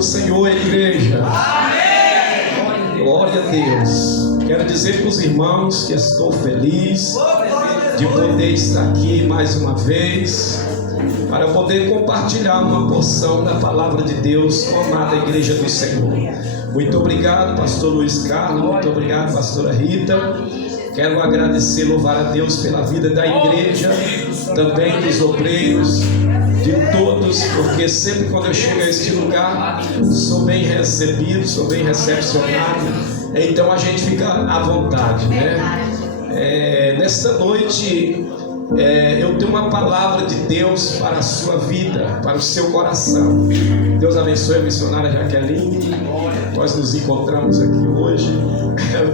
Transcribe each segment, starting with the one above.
do Senhor, igreja. Amém. Glória a Deus. Quero dizer para os irmãos que estou feliz de poder estar aqui mais uma vez, para poder compartilhar uma porção da palavra de Deus com a amada igreja do Senhor. Muito obrigado, pastor Luiz Carlos. Muito obrigado, pastora Rita. Quero agradecer, louvar a Deus pela vida da igreja, também dos obreiros, de todos, porque sempre quando eu chego a este lugar, sou bem recebido, sou bem recepcionado, então a gente fica à vontade, né? Nesta noite, eu tenho uma palavra de Deus para a sua vida, para o seu coração. Deus abençoe a missionária Jaqueline. Nós nos encontramos aqui hoje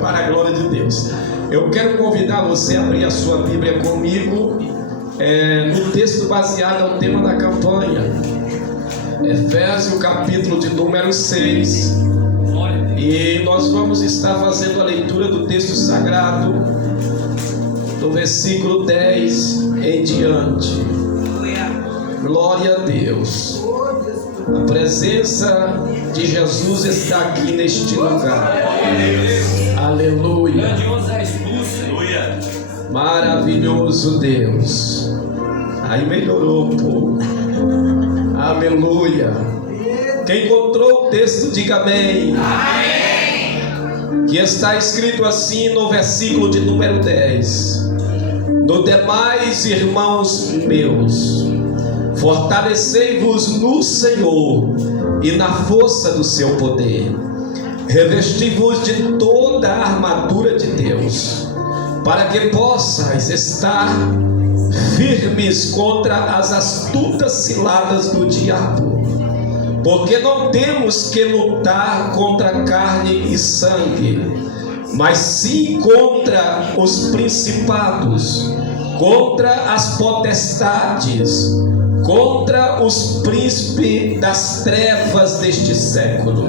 para a glória de Deus. Eu quero convidar você a abrir a sua Bíblia comigo no texto baseado no tema da campanha, Efésios capítulo de número 6. E nós vamos estar fazendo a leitura do texto sagrado do versículo 10 em diante. Glória a Deus. A presença de Jesus está aqui neste lugar. Aleluia. Maravilhoso Deus. Aí melhorou um pouco. Aleluia. Quem encontrou o texto, diga amém. Amém. Que está escrito assim no versículo de número 10. No demais, irmãos meus, fortalecei-vos no Senhor e na força do seu poder. Revesti-vos de toda a armadura de Deus, para que possais estar firmes contra as astutas ciladas do diabo. Porque não temos que lutar contra carne e sangue, mas sim contra os principados, contra as potestades, contra os príncipes das trevas deste século,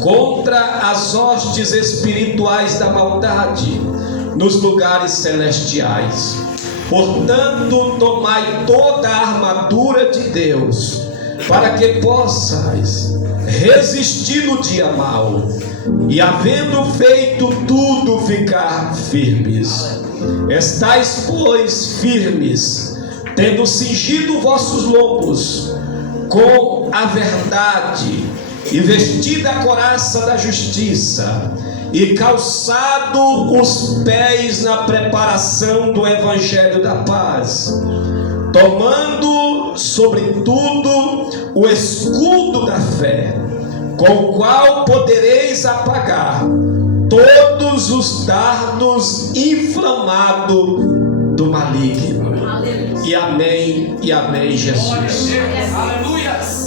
contra as hostes espirituais da maldade nos lugares celestiais. Portanto, tomai toda a armadura de Deus, para que possais resistir no dia mau, e havendo feito tudo, ficar firmes. Estais, pois, firmes, tendo cingido vossos lombos com a verdade, e vestido a couraça da justiça, e calçado os pés na preparação do evangelho da paz, tomando sobretudo o escudo da fé, com o qual podereis apagar todos os dardos inflamados do maligno. E amém, Jesus.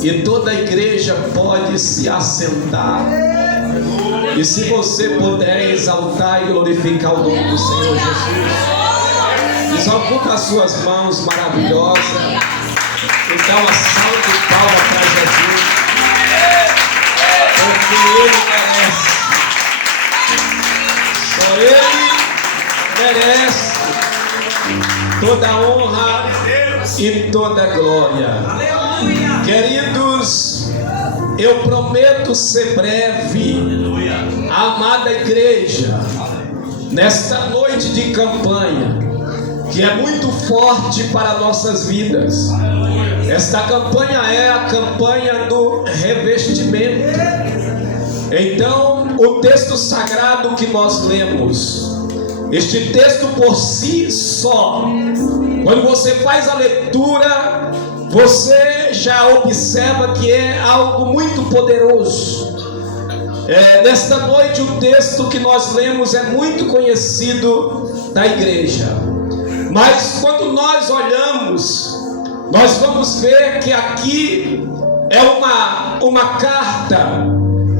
E toda a igreja pode se assentar. E se você puder exaltar e glorificar o nome do Senhor Jesus, desocupa as suas mãos maravilhosas e dá uma salva de palmas para Jesus, porque Ele merece. Só Ele merece toda a honra e toda a glória. Queridos, eu prometo ser breve. Amada igreja, nesta noite de campanha, que é muito forte para nossas vidas. Esta campanha é a campanha do revestimento. Então, o texto sagrado que nós lemos, este texto por si só, quando você faz a leitura, você já observa que é algo muito poderoso. Nesta noite, o texto que nós lemos é muito conhecido da igreja, mas quando nós olhamos, nós vamos ver que aqui é uma carta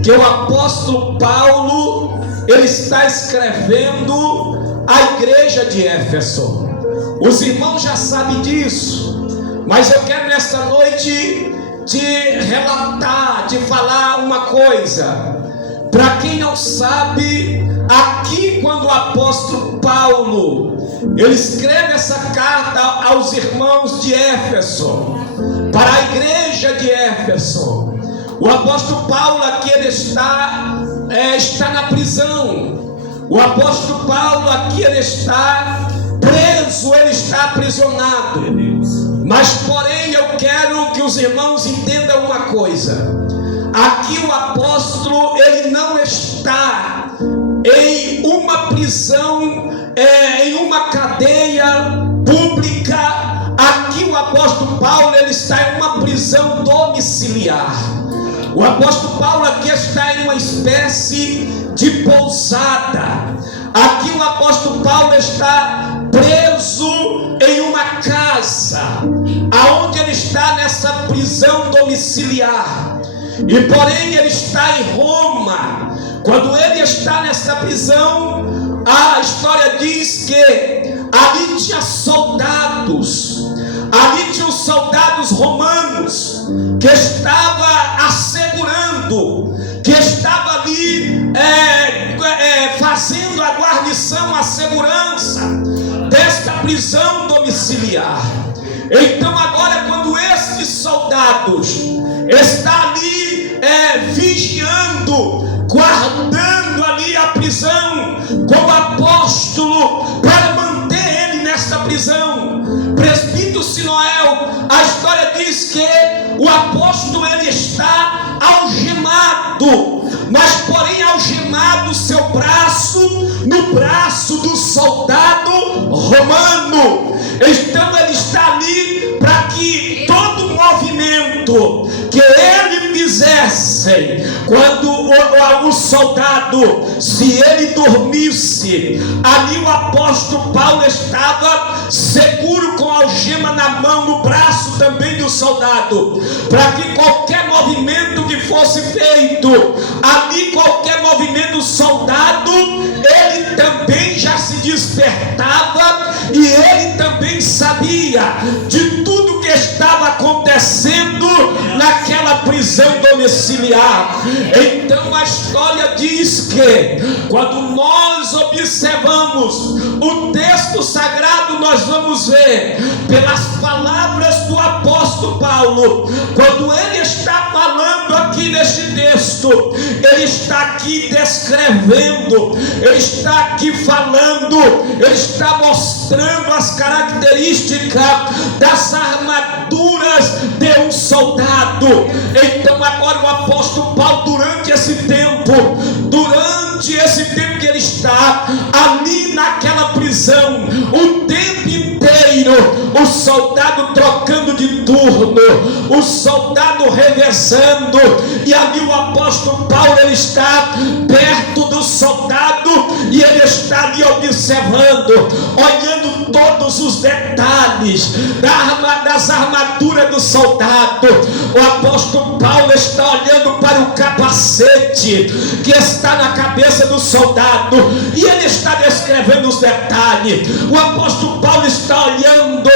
que o apóstolo Paulo ele está escrevendo à igreja de Éfeso. Os irmãos já sabem disso, mas eu quero nesta noite te relatar, te falar uma coisa. Para quem não sabe, aqui quando o apóstolo Paulo ele escreve essa carta aos irmãos de Éfeso, para a igreja de Éfeso, O apóstolo Paulo aqui ele está na prisão. O apóstolo Paulo aqui ele está preso, ele está aprisionado. Mas porém eu quero que os irmãos entendam uma coisa. Aqui o apóstolo ele não está em uma prisão, em uma cadeia pública. Aqui o apóstolo Paulo ele está em uma prisão domiciliar. O apóstolo Paulo aqui está em uma espécie de pousada. Aqui o apóstolo Paulo está preso em uma casa, aonde ele está nessa prisão domiciliar. E porém ele está em Roma. Quando ele está nessa prisão, a história diz que ali tinha soldados. Ali tinham soldados romanos que estavam assegurando, que estavam ali fazendo a guarnição, a segurança desta prisão domiciliar. Então agora quando esses soldados estão ali vigiando, guardando ali a prisão com o apóstolo para manter ele nesta prisão, presbítero Sinoel, a história diz que o apóstolo ele está algemado, mas porém algemado seu braço no braço do soldado romano. Então ele está ali para que todo movimento que ele fizesse, quando o soldado, se ele dormisse, ali o apóstolo Paulo estava seguro com a algema na mão, no braço também do soldado, para que qualquer movimento que fosse feito, ali qualquer movimento do soldado, ele também já se despertava e ele também sabia de tudo que estava acontecendo naquela prisão domiciliar. Então a história diz que quando nós observamos o texto sagrado, nós vamos ver pelas palavras do apóstolo Paulo, quando ele está falando aqui neste texto, ele está aqui descrevendo, ele está aqui falando, ele está mostrando as características das armaduras de um soldado. Então agora o apóstolo Paulo, durante esse tempo que ele está ali naquela prisão, o tempo inteiro, o soldado trocando de turno, o soldado revezando, e ali o apóstolo Paulo ele está perto do soldado e ele está ali observando, olhando todos os detalhes das armaduras do soldado. O apóstolo Paulo está olhando para o capacete que está na cabeça do soldado e ele está descrevendo os detalhes. O apóstolo Paulo está olhando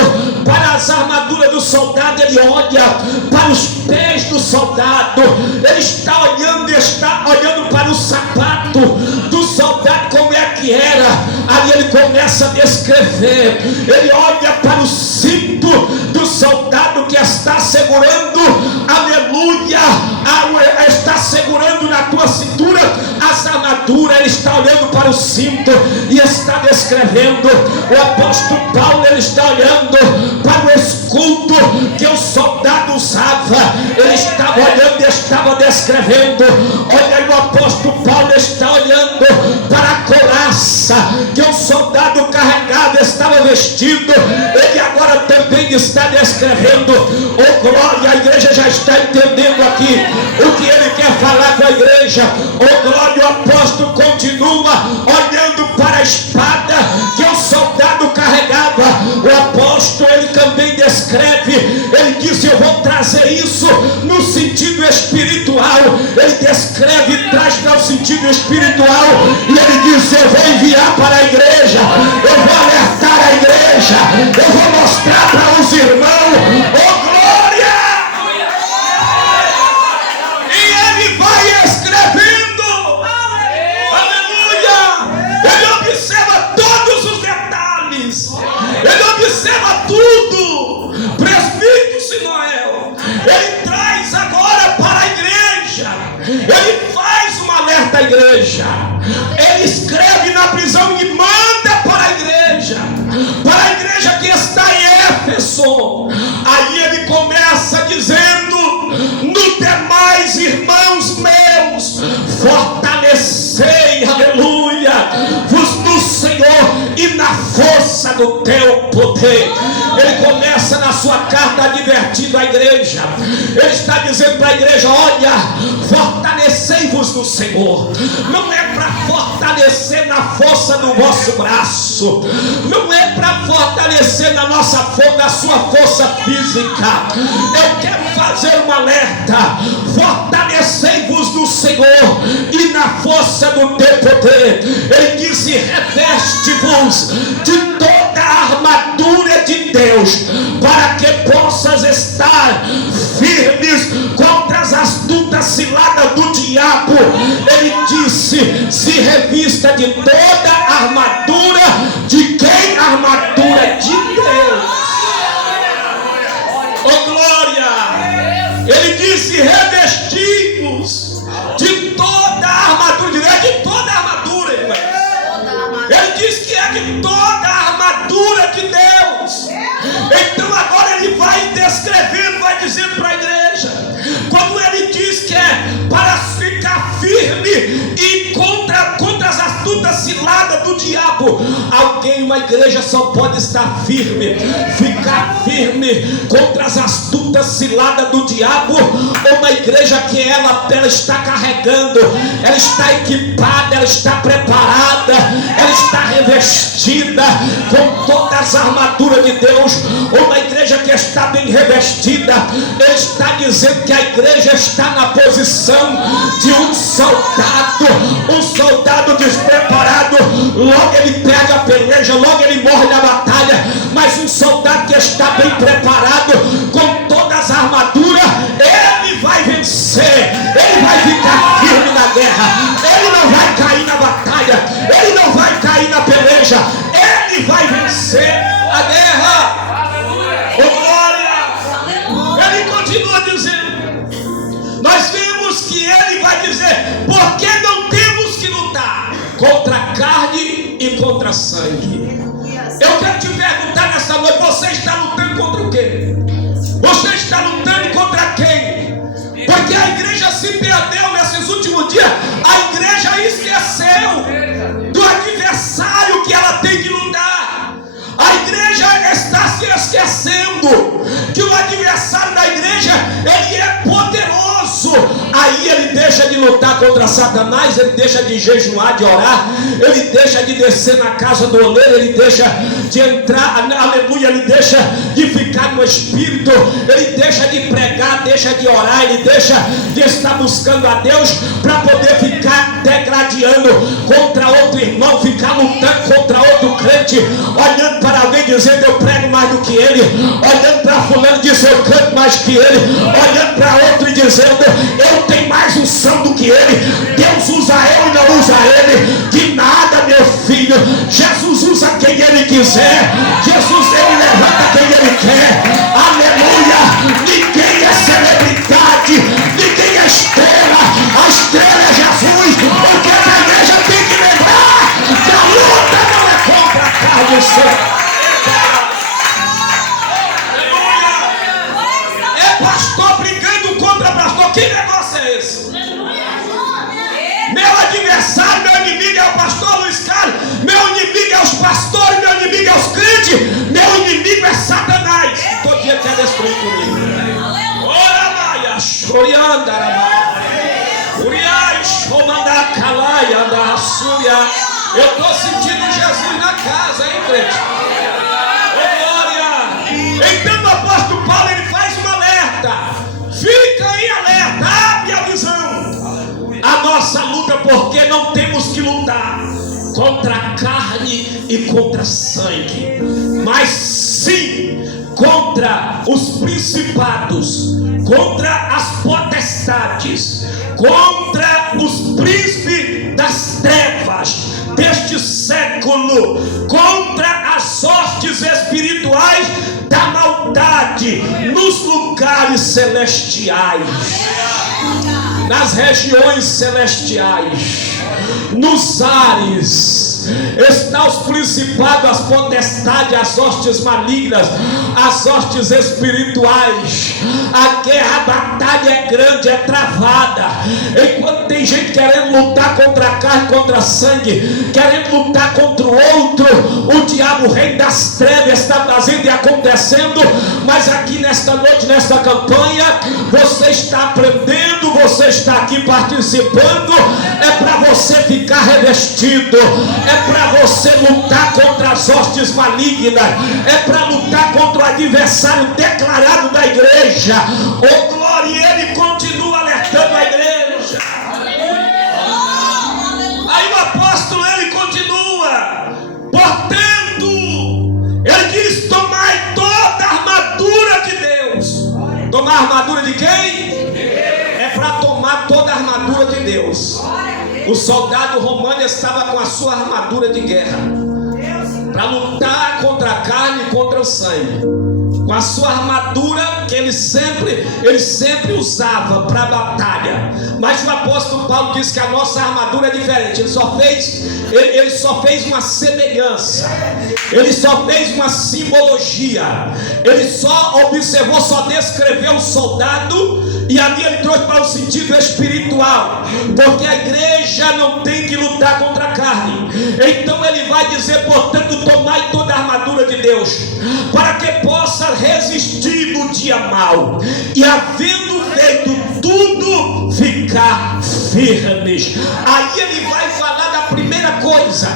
para as armaduras do soldado, ele olha para os pés do soldado, ele está olhando para o sapato do soldado, como é que era. Ali ele começa a descrever, ele olha para o cinto do soldado que está segurando, aleluia, está segurando na tua cintura as armaduras. Ele está olhando para o cinto e está descrevendo. O apóstolo Paulo ele está olhando para o escudo que o soldado usava, ele estava olhando e estava descrevendo. Olha aí, o apóstolo Paulo está olhando para a couraça que o soldado carregado estava vestido, ele agora também está descrevendo. Oh glória, a igreja já está entendendo aqui o que ele quer falar com a igreja. Oh glória, o apóstolo continua olhando para a espada que o soldado carregava. O apóstolo ele também descreve, ele diz: eu vou trazer isso no sentido espiritual. Ele descreve e traz para o sentido espiritual, e ele diz: eu vou enviar para a igreja, eu vou alertar a igreja, eu vou mostrar para os irmãos. Oh glória! E ele vai escrevendo, aleluia, ele observa todos os detalhes, ele observa tudo. Presbítero Sinoel, ele traz agora para a igreja da igreja. Ele escreve na prisão e manda para a igreja que está em Éfeso. Aí ele começa dizendo: no demais, irmãos meus, fortalecei, aleluia, vos no Senhor e na força do teu poder. Ele começa na sua carta advertindo a igreja. Ele está dizendo para a igreja: olha, fortalecei-vos no Senhor. Não é para fortalecer na força do vosso braço, não é para fortalecer na sua força física. Eu quero fazer um alerta: fortalecei-vos no Senhor e na força do teu poder. Ele disse: reveste-vos de toda a armadura de Deus, para que possas estar firmes contra as astutas ciladas do diabo. Ele disse: se revista de toda a armadura de quem? A armadura de Deus. Oh glória! Ele disse: revesti-vos de toda a armadura de Deus. De toda a armadura, irmãos. Ele diz que é de toda a armadura de Deus. Então agora ele vai descrevendo, vai dizendo para a igreja, quando ele diz que é para ficar firme e contra as astutas ciladas do diabo. Alguém, uma igreja só pode estar firme, ficar firme contra as astutas ciladas do diabo, uma igreja que ela está carregando, ela está equipada, ela está preparada, ela está revestida com todas as armaduras de Deus. Uma igreja que está bem revestida, ele está dizendo que a igreja está na posição de um soldado despreparado. Logo ele pega a peleja, logo ele morre na batalha. Mas um soldado que está bem preparado, com todas as armaduras, ele vai vencer, ele vai ficar firme na guerra, ele não vai cair na batalha, ele não vai cair na peleja, ele vai vencer a guerra. Oh glória! Ele continua dizendo, nós vimos que ele vai dizer: porque não temos que lutar contra a carne e contra sangue. Eu quero te perguntar nessa noite: você está lutando contra o quê? Você está lutando contra quem? Porque a igreja se perdeu nesses últimos dias. A igreja esqueceu do adversário que ela tem que lutar. A igreja está se esquecendo que o adversário da igreja, ele é poderoso. Aí ele deixa de lutar contra Satanás, ele deixa de jejuar, de orar, ele deixa de descer na casa do oleiro, ele deixa de entrar, aleluia, ele deixa de ficar no espírito, ele deixa de pregar, deixa de orar, ele deixa de estar buscando a Deus para poder ficar degradando contra outro irmão, ficar lutando contra outro crente, olhando para alguém dizendo: eu prego mais do que ele, olhando para fulano dizendo: eu canto mais que ele, olhando para outro e dizendo: eu tenho mais unção do que ele. Deus usa eu e não usa ele. De nada, meu filho. Jesus usa quem ele quiser. Jesus, ele levanta quem ele quer. Aleluia. Ninguém é celebridade, ninguém é estrela. A estrela é Jesus. Porque a igreja tem que lembrar que a luta não é contra a carne e sangue. Pastor brigando contra pastor, que negócio é esse? Meu adversário, meu inimigo é o pastor Luiz Carlos, meu inimigo é os pastores, meu inimigo é os crentes, meu inimigo é Satanás. Todo dia quer destruir comigo. Ora maia, chorianda, uriai, chomanda, calaia, da assúria. Eu estou sentindo Jesus na casa, hein, crente? Glória! Então o apóstolo Paulo, ele faz uma alerta. Fica em alerta, abre a visão. A nossa luta, porque não temos que lutar contra a carne e contra sangue, mas sim contra os principados, contra as potestades, contra os príncipes das trevas deste século, contra as hostes espirituais da maldade nos lugares celestiais. nas regiões celestiais, nos ares, está os principados, as potestades, as hostes malignas, as hostes espirituais. A guerra, a batalha é grande, é travada. Enquanto tem gente querendo lutar contra a carne, contra sangue, querendo lutar contra o outro, o diabo, o rei das trevas, está fazendo e acontecendo. Mas aqui nesta noite, nesta campanha, você está aprendendo, você está aqui participando. É para você ficar revestido, é para você lutar contra as hostes malignas, é para lutar contra o adversário declarado da igreja. Oh glória, e ele continua alertando a igreja. Aí o apóstolo, ele continua: portanto, ele diz: tomai toda a armadura de Deus. Tomar a armadura de quem? É para tomar toda a armadura de Deus. O soldado romano estava com a sua armadura de guerra para lutar contra a carne e contra o sangue, com a sua armadura que ele sempre usava para a batalha. Mas o apóstolo Paulo diz que a nossa armadura é diferente. Ele só fez uma semelhança, ele só fez uma simbologia, ele só observou, só descreveu o soldado, e ali ele trouxe para o sentido espiritual, porque a igreja não tem que lutar contra a carne. Então ele vai dizer: portanto, tomai toda a armadura de Deus, para que possa resistir no dia mau, e havendo feito tudo, ficar firmes. Aí ele vai falar da primeira coisa.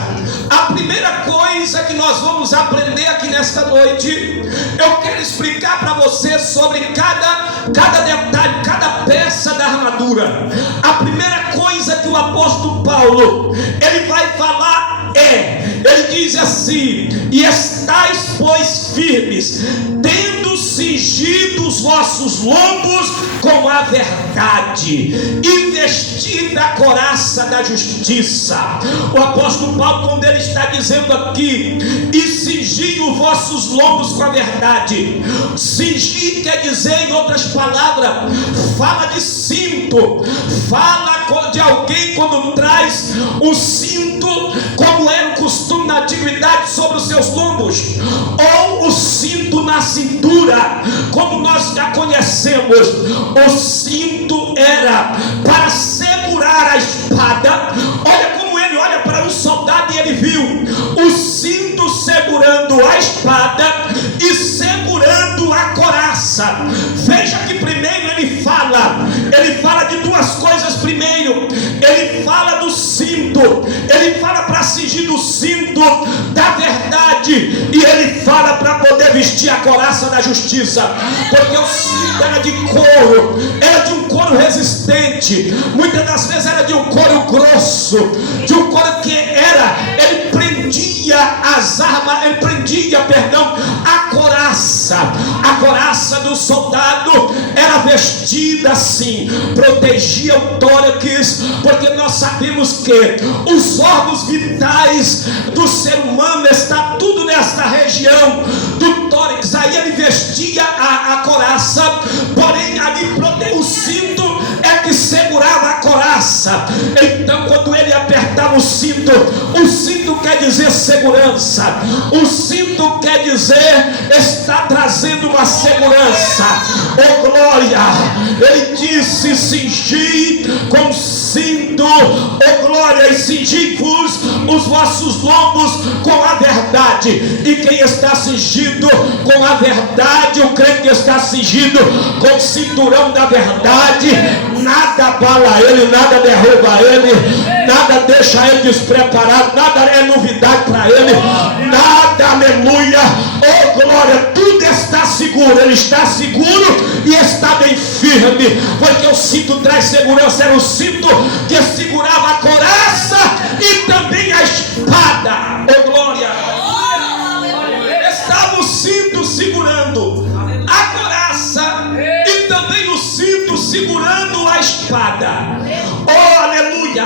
A primeira coisa que nós vamos aprender aqui nesta noite, eu quero explicar para você sobre cada detalhe, cada peça da armadura. A primeira coisa que o apóstolo Paulo, ele vai falar ele diz assim: e estáis, pois, firmes, tendo cingido os vossos lombos com a verdade, e vestida a couraça da justiça. O apóstolo Paulo, quando ele está dizendo aqui, e cingir os vossos lombos com a verdade, cingir quer dizer, em outras palavras, fala de cinto, fala de alguém quando traz um cinto, como era o costume na antiguidade, sobre os seus lombos, ou o cinto na cintura, como nós já conhecemos. O cinto era para segurar a espada. Olha como ele olha para um soldado e ele viu o cinto segurando a espada e segurando a couraça. Veja que primeiro ele fala de duas coisas. Primeiro, ele fala do cinto, ele fala para cingir do cinto da verdade, e ele fala para poder vestir a couraça da justiça, porque o cinto era de couro, era de um couro resistente, muitas das vezes era de um couro grosso, de um couro que ele prendia as armas, a couraça do soldado era vestida assim, protegia o tórax, porque nós sabemos que os órgãos vitais do ser humano está tudo nesta região do tórax. Aí ele vestia a couraça, porém ali o cinto é que segurava a couraça. Então quando ele apertava o cinto quer dizer segurança, o cinto quer dizer está trazendo uma segurança. Oh glória, ele disse: cingir com cinto, oh glória, e cingir-vos os vossos lombos com a verdade. E quem está cingido com a verdade, o crente que está cingido com o cinturão da verdade, nada abala ele, nada derruba ele, nada deixa ele despreparado, nada é novidade para ele, nada, aleluia, oh glória, tudo está seguro. Ele está seguro e está bem firme, porque o cinto traz segurança. Era o cinto que segurava a couraça e também a espada. Oh glória, estava o cinto segurando a couraça e também o cinto segurando a espada. Oh aleluia.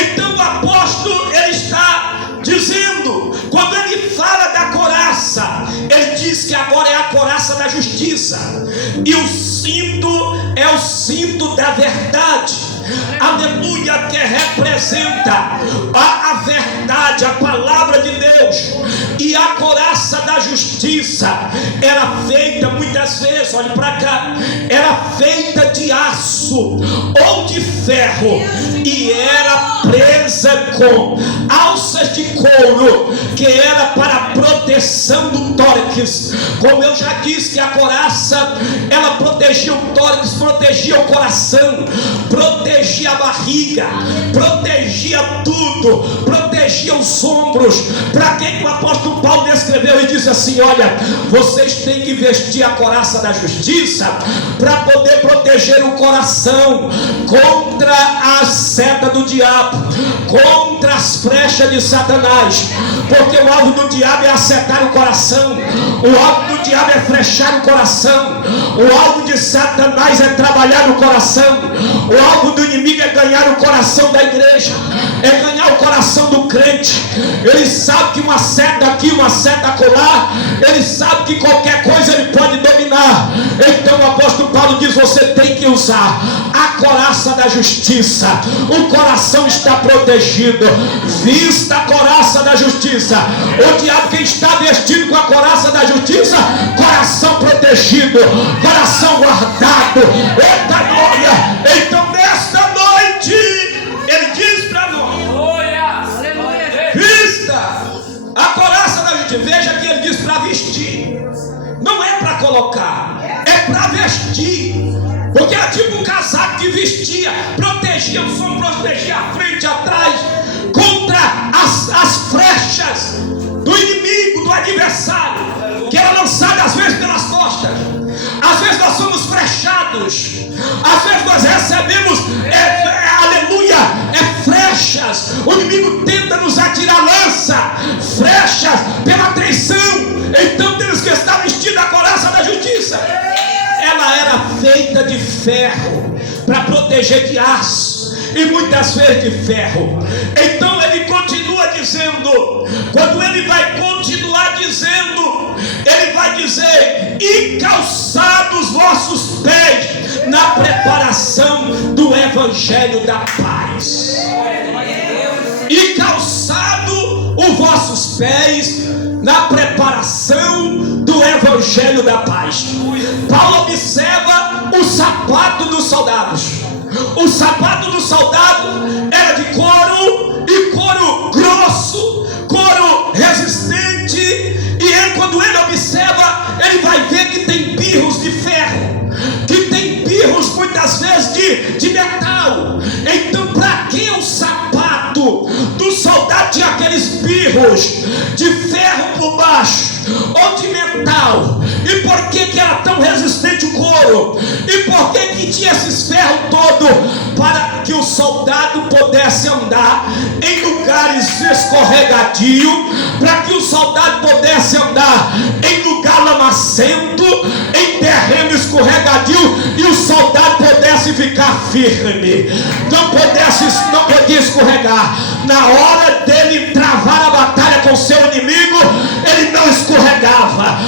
Então o apóstolo, ele está dizendo, quando ele fala da couraça, ele diz que agora é a couraça da justiça, e o cinto é o cinto da verdade. aleluia, que representa a verdade, a palavra de Deus. E a couraça da justiça era feita muitas vezes, olhe para cá, era feita de aço ou de ferro e era presa com alças de couro, que era para a proteção do tórax. Como eu já disse, que a couraça, ela protegia o tórax, protegia o coração, protegia a barriga, protegia tudo, protegia os ombros. Para quem o apóstolo Paulo descreveu e disse assim: olha, vocês têm que vestir a couraça da justiça para poder proteger o coração contra a seta do diabo, contra as flechas de Satanás, porque o alvo do diabo é acertar o coração, o alvo do diabo é flechar o coração, o alvo de Satanás é trabalhar no coração, o alvo do inimigo é ganhar o coração da igreja, é ganhar o coração do crente. Ele sabe que uma seta aqui, uma seta acolá, ele sabe que qualquer coisa ele pode dominar. Então o apóstolo Paulo diz: você tem que usar a couraça da justiça. O coração está protegido. Vista a couraça da justiça. O diabo, quem está vestido com a couraça da justiça, coração protegido, coração guardado. Eita glória! Então nesta noite ele diz para nós: vista a couraça da justiça. Veja que ele diz para vestir, não é para colocar, é para vestir. Porque era tipo um casaco que vestia, protegia o som, protegia a frente, atrás, contra as flechas do inimigo, do adversário, que era lançado às vezes pelas costas. Às vezes nós somos flechados, às vezes nós recebemos, aleluia, flechas. O inimigo tenta nos atirar lança, flechas pela traição. Então temos que estar vestidos a couraça da justiça. Ela era feita de ferro para proteger de aço e muitas vezes de ferro. Então ele continua dizendo, quando ele vai continuar dizendo, ele vai dizer: e calçados vossos pés na preparação do evangelho da paz. E calçado os vossos pés na preparação do evangelho da paz. Paulo observa o sapato dos soldados. O sapato do soldado era de couro, e couro grosso, couro resistente. E ele, quando ele observa, ele vai ver que tem birros de ferro, que tem birros muitas vezes de metal. Então, para que o sapato do soldado tinha aqueles birros de ferro por baixo ou de metal? E por que era tão resistente o couro? E por que tinha esses ferros todos? Para que o soldado pudesse andar em lugares escorregadios, para que o soldado pudesse andar em lugar lamacento, em terreno escorregadio, e o soldado pudesse ficar firme, não podia escorregar. Na hora dele travar a batalha com seu inimigo, ele não escorregava.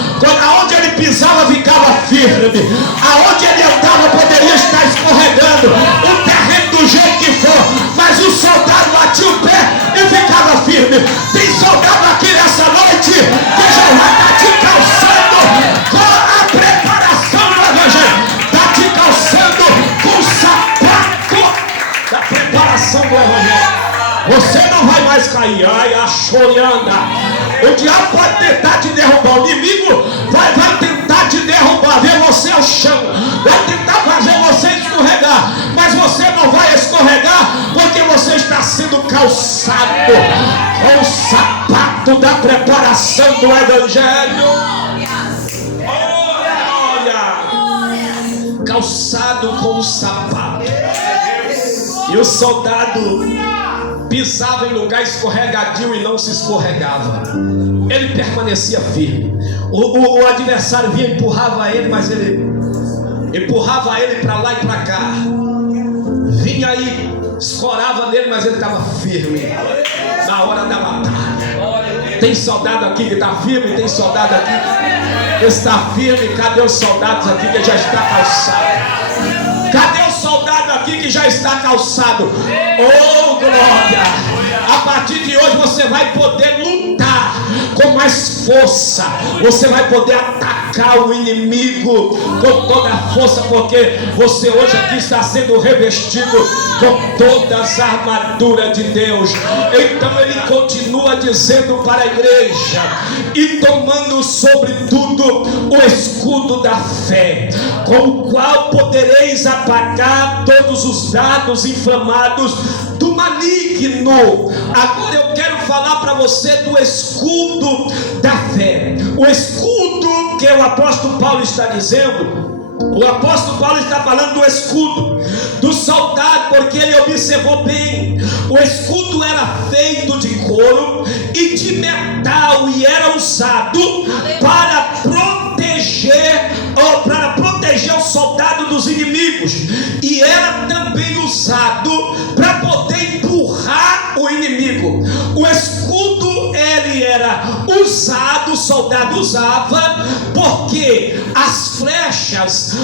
Aonde ele pisava, ficava firme. Aonde ele andava, poderia estar escorregando, o terreno do jeito que for, mas o soldado batia o pé e ficava firme. Tem soldado aqui nessa noite que já vai estar te calçando com a preparação do evangelho, está te calçando com o sapato da preparação do evangelho. Você não vai mais cair. Ai, a chorianda. O diabo pode tentar te derrubar, o inimigo vai tentar te derrubar, ver você ao chão, vai tentar fazer você escorregar, mas você não vai escorregar, porque você está sendo calçado com o sapato da preparação do evangelho. Olha, calçado com o sapato. E o soldado pisava em lugar escorregadio e não se escorregava. Ele permanecia firme. O adversário vinha e empurrava ele, mas ele empurrava ele para lá e para cá. Vinha aí, escorava nele, mas ele estava firme na hora da batalha. Tem soldado aqui que está firme, tem soldado aqui que está firme. Cadê os soldados aqui que já está calçado? Cadê o soldado aqui aqui que já está calçado. Oh, glória! A partir de hoje você vai poder lutar com mais força. Você vai poder atacar o inimigo com toda a força, porque você hoje aqui está sendo revestido com todas as armaduras de Deus. Então ele continua dizendo para a igreja: e tomando sobretudo o escudo da fé, com o qual podereis apagar todos os dardos inflamados do maligno. Agora eu quero falar para você do escudo da fé. O escudo que o apóstolo Paulo está dizendo, o apóstolo Paulo está falando do escudo do soldado, porque ele observou bem. O escudo era feito de couro e de metal e era usado para proteger o soldado dos inimigos, e era também usado para poder empurrar o inimigo. O escudo ele era usado, o soldado usava, porque as flechas,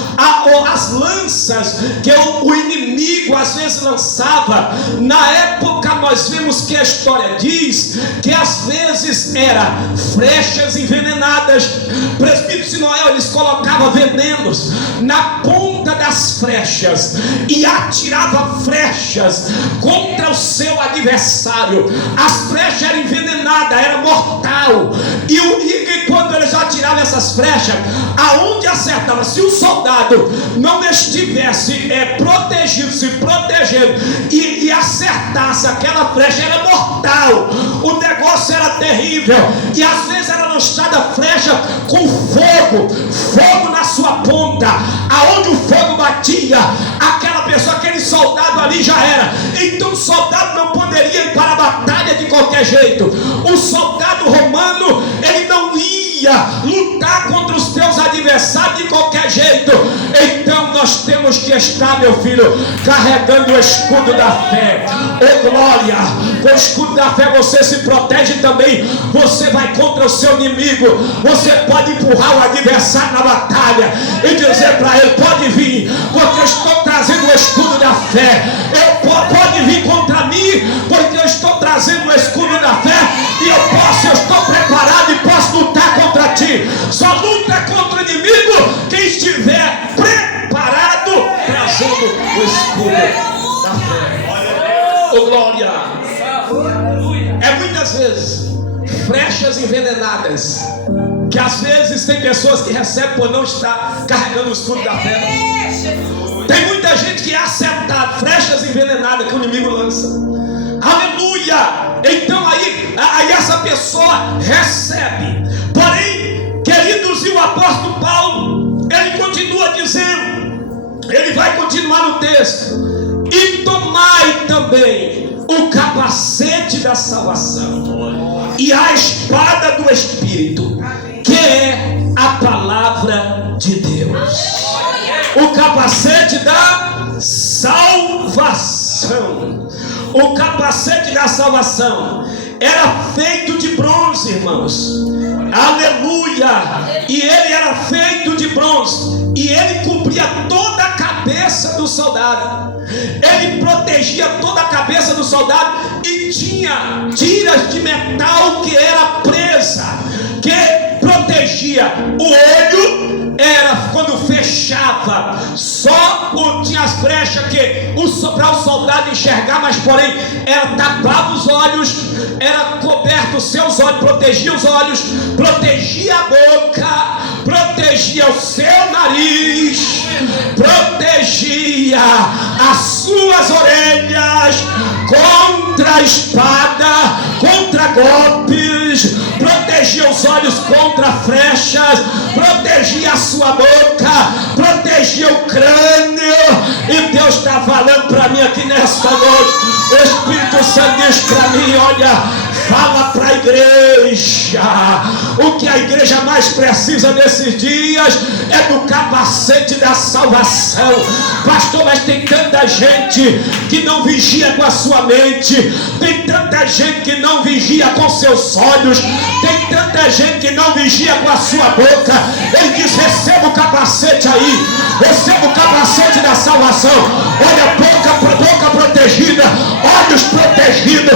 ou as lanças que o inimigo às vezes lançava, na época nós vemos que a história diz que às vezes era flechas envenenadas. Presbítero Sinoel, eles colocavam venenos na ponta das flechas e atirava flechas contra o seu adversário. As flechas eram envenenadas, era mortal, e quando eles atiravam essas flechas, aonde acertava, se o soldado não estivesse protegido, se protegendo e acertasse aquela flecha, era mortal. O negócio era terrível, e às vezes era lançada flecha com fogo na sua ponta. Aonde o fogo batia, aquela pessoa, aquele soldado ali já era. Então o soldado não poderia ir para a batalha de qualquer jeito. O soldado romano, ele não ia lutar contra os teus adversários de qualquer jeito. Então nós temos que estar, meu filho, carregando o escudo da fé. Oh glória! Com o escudo da fé você se protege também. Você vai contra o seu inimigo. Você pode empurrar o adversário na batalha e dizer para ele: pode vir, porque eu estou trazendo o escudo da fé. Pode vir contra mim, porque eu estou trazendo o escudo da fé, e eu estou preparado e posso lutar contra ti. Só luta contra o inimigo quem estiver preparado, trazendo o escudo da fé. Oh glória! É muitas vezes flechas envenenadas, que às vezes tem pessoas que recebem por não estar carregando o escudo da fé. Tem muita gente que é acertada, flechas envenenadas que o inimigo lança. Aleluia! Então aí essa pessoa recebe. Porém, queridos, e o apóstolo Paulo, ele continua dizendo, ele vai continuar no texto: e tomai também o capacete da salvação e a espada do Espírito, que é a palavra de Deus. O capacete da salvação. O capacete da salvação era feito de bronze, irmãos. Aleluia! E ele era feito de bronze, e ele cobria toda a cabeça do soldado. Ele protegia toda a cabeça do soldado, e tinha tiras de metal que era presa, que protegia o olho. Era quando fechava, só tinha as brechas que para o soldado enxergar, mas porém era tapava os olhos, era coberto os seus olhos, protegia os olhos, protegia a boca, protegia o seu nariz, protegia as suas orelhas contra a espada, contra golpes, protegia os olhos contra flechas, protegia a sua boca, protegia o crânio. E Deus está falando para mim aqui nesta noite. O Espírito Santo diz para mim: olha, fala para a igreja. O que a igreja mais precisa nesses dias é do capacete da salvação. Pastor, mas tem tanta gente que não vigia com a sua mente, tem tanta gente que não vigia com seus olhos, tem tanta gente que não vigia com a sua boca. Ele diz: receba o capacete aí, receba o capacete da salvação. Olha, pouca protegida, olhos protegidos.